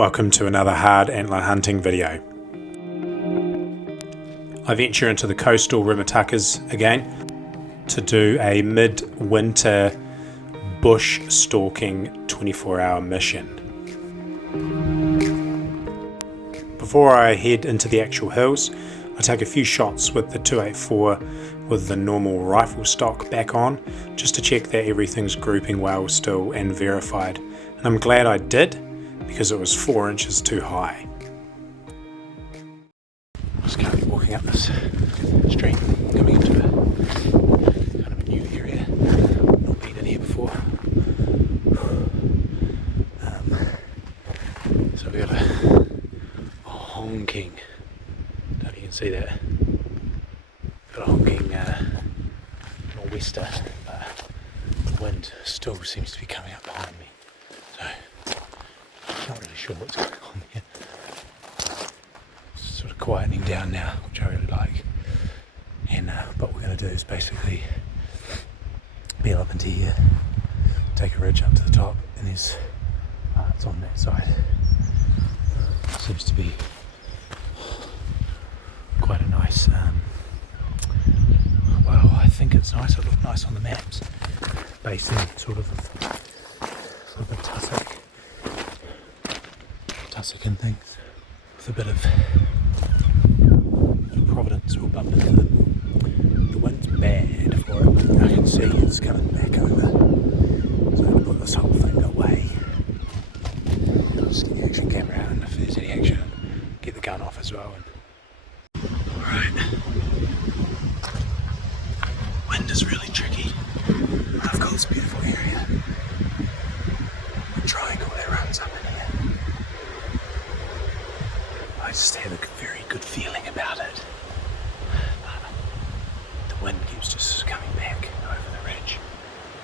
Welcome to another hard antler hunting video. I venture into the coastal Rimutakas again to do a mid-winter bush stalking 24-hour mission. Before I head into the actual hills, I take a few shots with the 284 with the normal rifle stock back on, just to check that everything's grouping well still and verified. And I'm glad I did, because it was 4 inches too high. I'm just currently walking up this stream, coming into a kind of a new area. Not been in here before. So we've got a honking, I don't know if you can see that. Got a honking nor'wester, but the wind still seems to be coming up behind me. So not really sure what's going on here. It's sort of quietening down now, which I really like. And what we're going to do is basically peel up into here, take a ridge up to the top, and there's it's on that side. Seems to be quite a nice. Well, I think it's nice. It looked nice on the maps. Basin, sort of a tussock and things, with a bit of Providence. We'll bump into them. The wind's bad for it. I can see it's coming back over. So I'm going to put this whole thing away. I'll just get the action camera out, and if there's any action, get the gun off as well. Alright. Wind is really tricky. I've got this beautiful area. A triangle that runs up in here. I just have a very good feeling about it. The wind keeps just coming back over the ridge.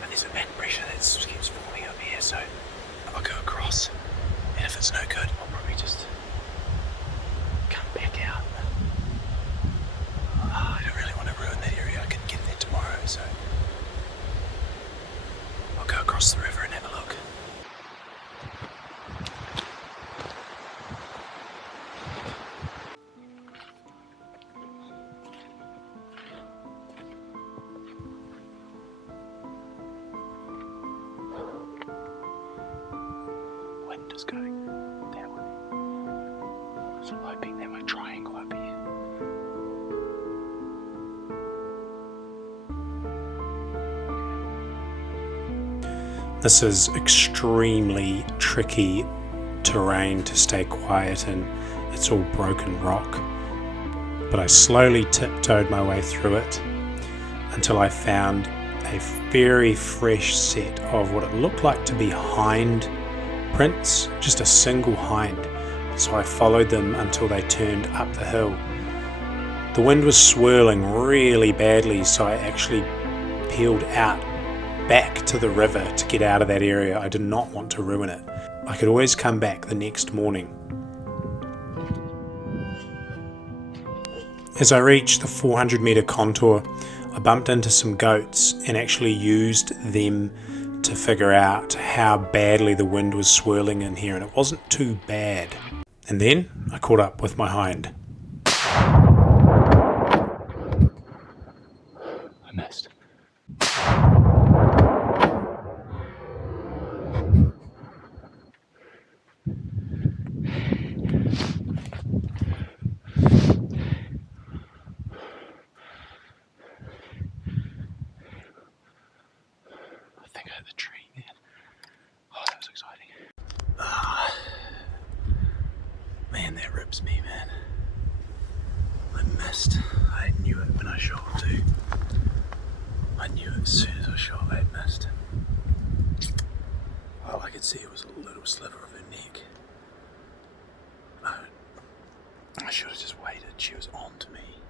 And there's a back pressure that keeps forming up here, so I'll go across. And if it's no good, I'll probably just come back out. I don't really want to ruin that area. I can get there tomorrow, so I'll go across the river and have a look. Wind is going that way. I was hoping there might triangle up here. This is extremely tricky terrain to stay quiet in. It's all broken rock. But I slowly tiptoed my way through it until I found a very fresh set of what it looked like to be hind prints, just a single hind. So I followed them until they turned up the hill. The wind was swirling really badly, so I actually peeled out back to the river to get out of that area. I did not want to ruin it. I could always come back the next morning. As I reached the 400 meter contour, I bumped into some goats and actually used them to figure out how badly the wind was swirling in here, and it wasn't too bad. And then I caught up with my hind. I missed. I think I hit the tree then. Oh, that was exciting. Man, that rips me, man. I missed. I knew it when I shot too. I knew it as soon as I shot, I had missed. All I could see it was a little sliver of her neck. I should have just waited. She was on to me.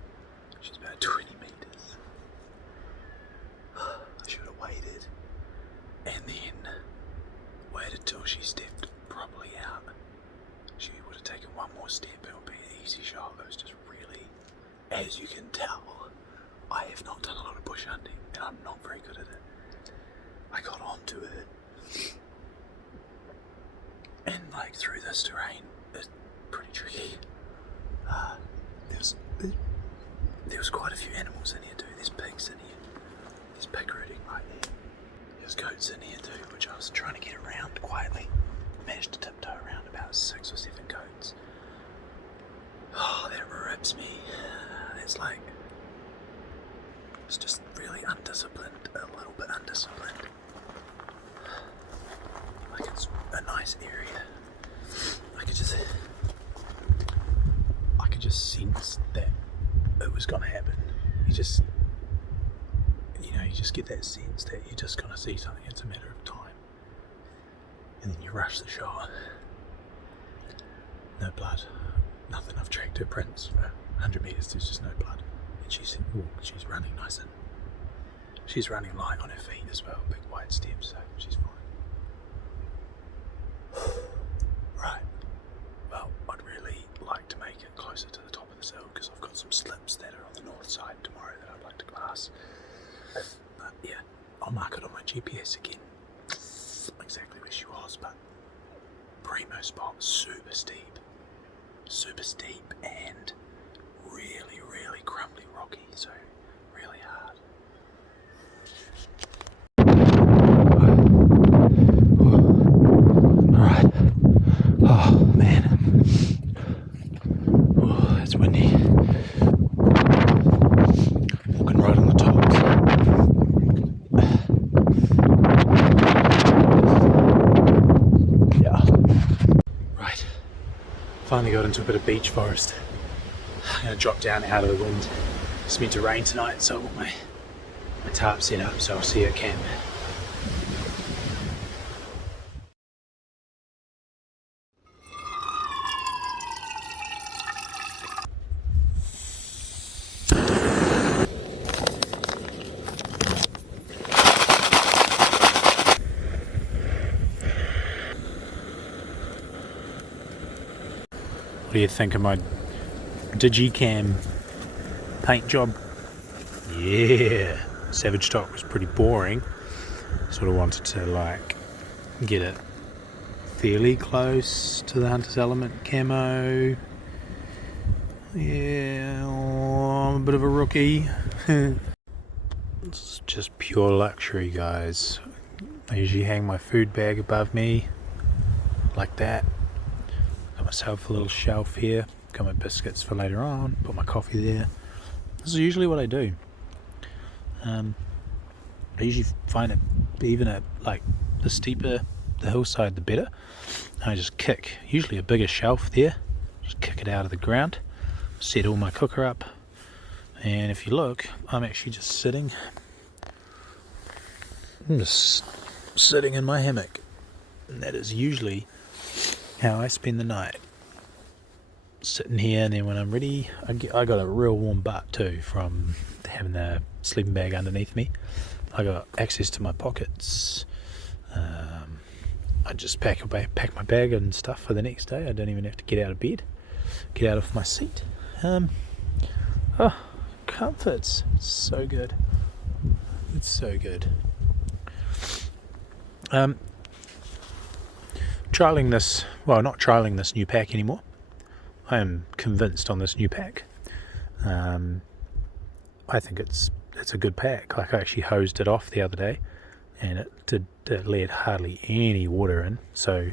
She's about 20 meters. I should have waited. And then waited till she stepped properly out. She would have taken one more step. It would be an easy shot. It was just really, as you can tell, I have not done a lot of bush hunting, and I'm not very good at it. I got onto it, and like through this terrain is pretty tricky. There was quite a few animals in here too. There's pigs in here. There's pig rooting right there. There's goats in here too, which I was trying to get around quietly. Managed to tiptoe around about 6 or 7 goats. Oh, that rips me. It's like, it's just really undisciplined, a little bit undisciplined. Like, it's a nice area. I could just sense that it was gonna happen. You just get that sense that you're just gonna see something. It's a matter of time, and then you rush the shot. No blood, nothing. I've tracked her prints for 100 meters. There's just no blood, and she's running nice, and she's running light on her feet as well. Big wide steps, so she's fine. Right. Well, I'd really like to make it closer to the top of this hill because I've got some slips that are on the north side tomorrow that I'd like to glass. But yeah, I'll mark it on my GPS again. Exactly where she was, but primo spot, super steep and really, really crumbly rocky, so really hard. Alright. Oh man. Oh, it's windy. Walking right on the tops. Yeah. Right. Finally got into a bit of beech forest. I'm going to drop down out of the wind. It's meant to rain tonight, so I've got my tarp set up, so I'll see you at camp. What do you think of my digicam paint job? Yeah, Savage Stock was pretty boring. Sort of wanted to get it fairly close to the Hunter's Element camo. Yeah, I'm a bit of a rookie. It's just pure luxury, guys. I usually hang my food bag above me like that. Got myself a little shelf here. Got my biscuits for later on. Put my coffee there. This is usually what I do. I usually find it, even at the steeper the hillside, the better. I just kick, usually a bigger shelf there. Just kick it out of the ground. Set all my cooker up. And if you look, I'm actually just sitting. I'm just sitting in my hammock. And that is usually how I spend the night. Sitting here, and then when I'm ready, I got a real warm butt too from having the sleeping bag underneath me. I got access to my pockets. I just pack my bag and stuff for the next day. I don't even have to get out of bed, get out of my seat. Comforts, so good. It's so good. Not trialing this new pack anymore. I am convinced on this new pack. I think it's a good pack. I actually hosed it off the other day, and it let hardly any water in. So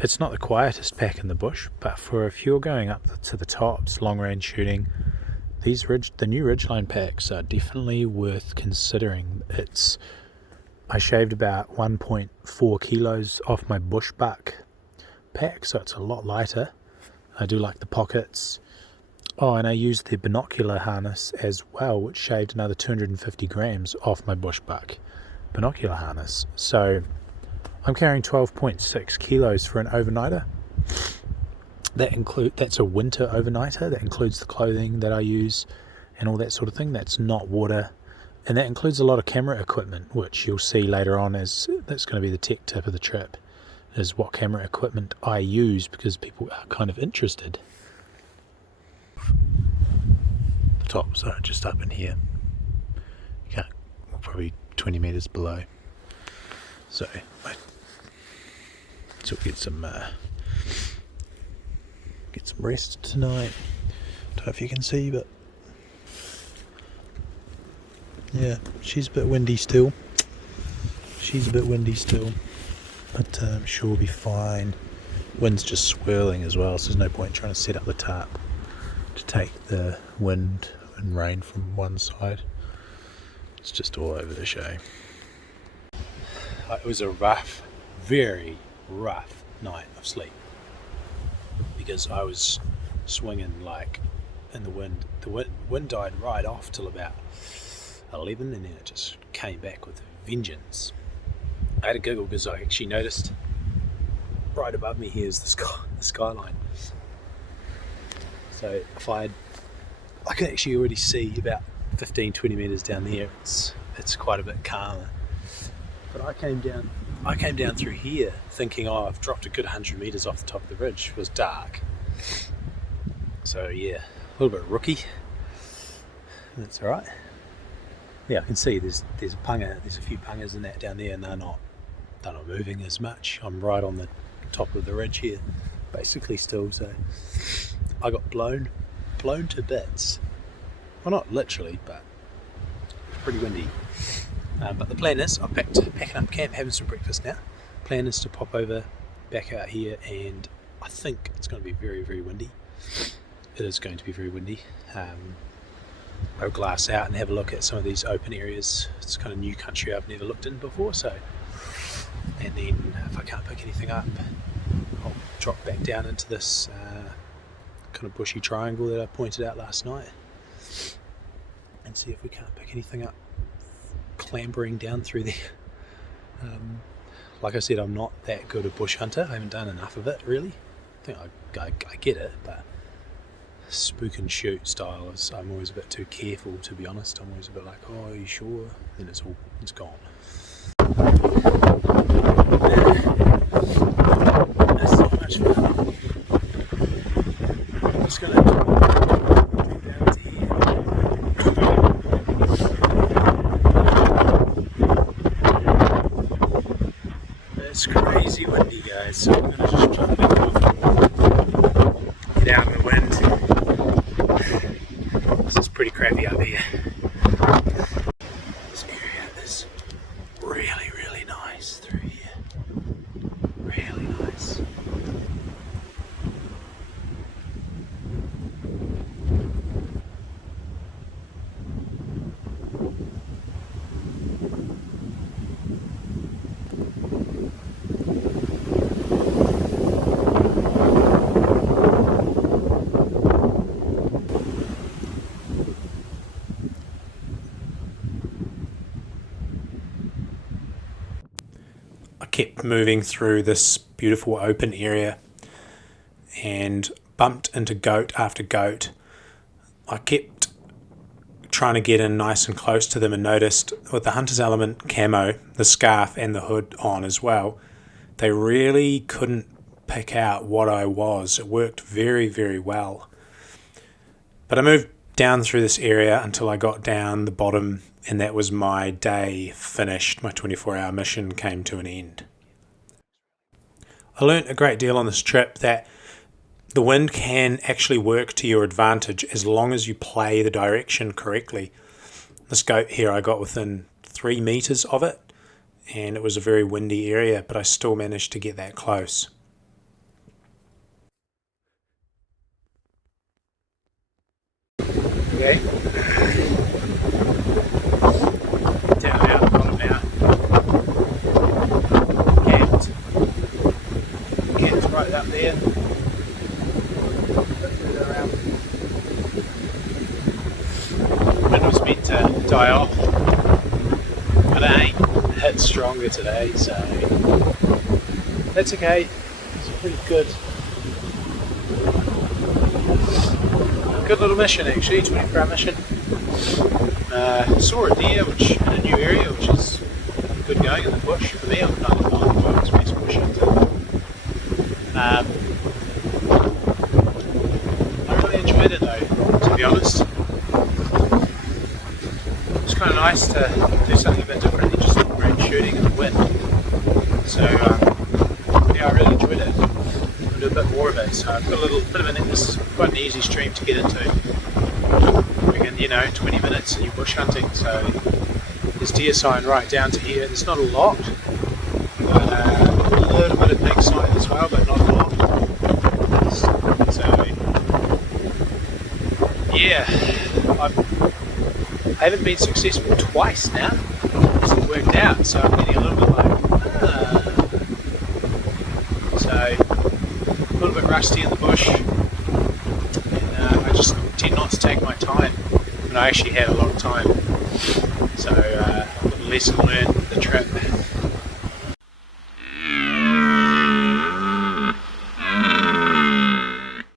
it's not the quietest pack in the bush, but for if you're going up to the tops, long range shooting, the new Ridgeline packs are definitely worth considering. I shaved about 1.4 kilos off my bushbuck pack, so it's a lot lighter. I do like the pockets. Oh, and I used the binocular harness as well, which shaved another 250 grams off my bushbuck binocular harness. So I'm carrying 12.6 kilos for an overnighter. That's a winter overnighter. That includes the clothing that I use and all that sort of thing. That's not water. And that includes a lot of camera equipment, which you'll see later on that's going to be the tech tip of the trip, is what camera equipment I use, because people are kind of interested. The tops are just up in here. Probably 20 meters below. So we'll get some get some rest tonight. Don't know if you can see, but yeah, she's a bit windy still. But I'm sure we'll be fine. Wind's just swirling as well, so there's no point trying to set up the tarp to take the wind and rain from one side. It's just all over the show. It was a very rough night of sleep, because I was swinging like in the wind. The wind died right off till about 11, and then it just came back with a vengeance. I had a giggle because I actually noticed right above me here is the skyline. So if I can actually already see about 15-20 metres down there. It's quite a bit calmer. But I came down through here thinking, I've dropped a good 100 metres off the top of the ridge. It was dark. So yeah, a little bit rookie. That's alright. Yeah, I can see there's a punga, there's a few pungas in that down there, and they're not moving as much. I'm right on the top of the ridge here, basically still, so I got blown to bits. Well, not literally, but it's pretty windy. But the plan is, I'm packing up camp, having some breakfast now. Plan is to pop over back out here, and I think it's going to be very, very windy. It is going to be very windy. I'll glass out and have a look at some of these open areas. It's kind of new country I've never looked in before, so, and then if I can't pick anything up, I'll drop back down into this kind of bushy triangle that I pointed out last night and see if we can't pick anything up clambering down through there. Like I said, I'm not that good a bush hunter. I haven't done enough of it, really. I think I get it, but spook and shoot style is, I'm always a bit too careful, to be honest. I'm always a bit like, oh, are you sure? Then it's gone. That's so much fun. I'm just gonna get down to here. It's crazy windy, guys, so I'm gonna just try to get out in the wind. This is pretty crappy up here. This area is really, really nice through here. Really nice. Kept moving through this beautiful open area and bumped into goat after goat. I kept trying to get in nice and close to them and noticed with the Hunter's Element camo, the scarf and the hood on as well, they really couldn't pick out what I was. It worked very, very well. But I moved down through this area until I got down the bottom, and that was my day finished. My 24-hour mission came to an end. I learnt a great deal on this trip that the wind can actually work to your advantage as long as you play the direction correctly. This goat here, I got within 3 meters of it, and it was a very windy area, but I still managed to get that close. Okay. Down out the bottom now. Camped right up there. Wind was meant to die off, but it ain't hit stronger today, so that's okay. It's a pretty good little mission, actually, 24-hour mission. Saw a deer in a new area, which is good going in the bush for me. I'm not the best bush hunter. I really enjoyed it though, to be honest. It's kind of nice to do something a bit different than just great shooting in the wind. So yeah, I really enjoyed it. I'll do a bit more of it. it. So I've got a little bit of this is quite an easy stream to get into. Again, 20 minutes and you're bush hunting. So there's deer sign right down to here. There's not a lot. A little bit of pig sign as well, but not a lot. So yeah, I haven't been successful twice now. It's worked out, so I'm getting a little bit like, so a little bit rusty in the bush, and I just tend not to take my time. And I actually had a long time, so lesson learned. The trip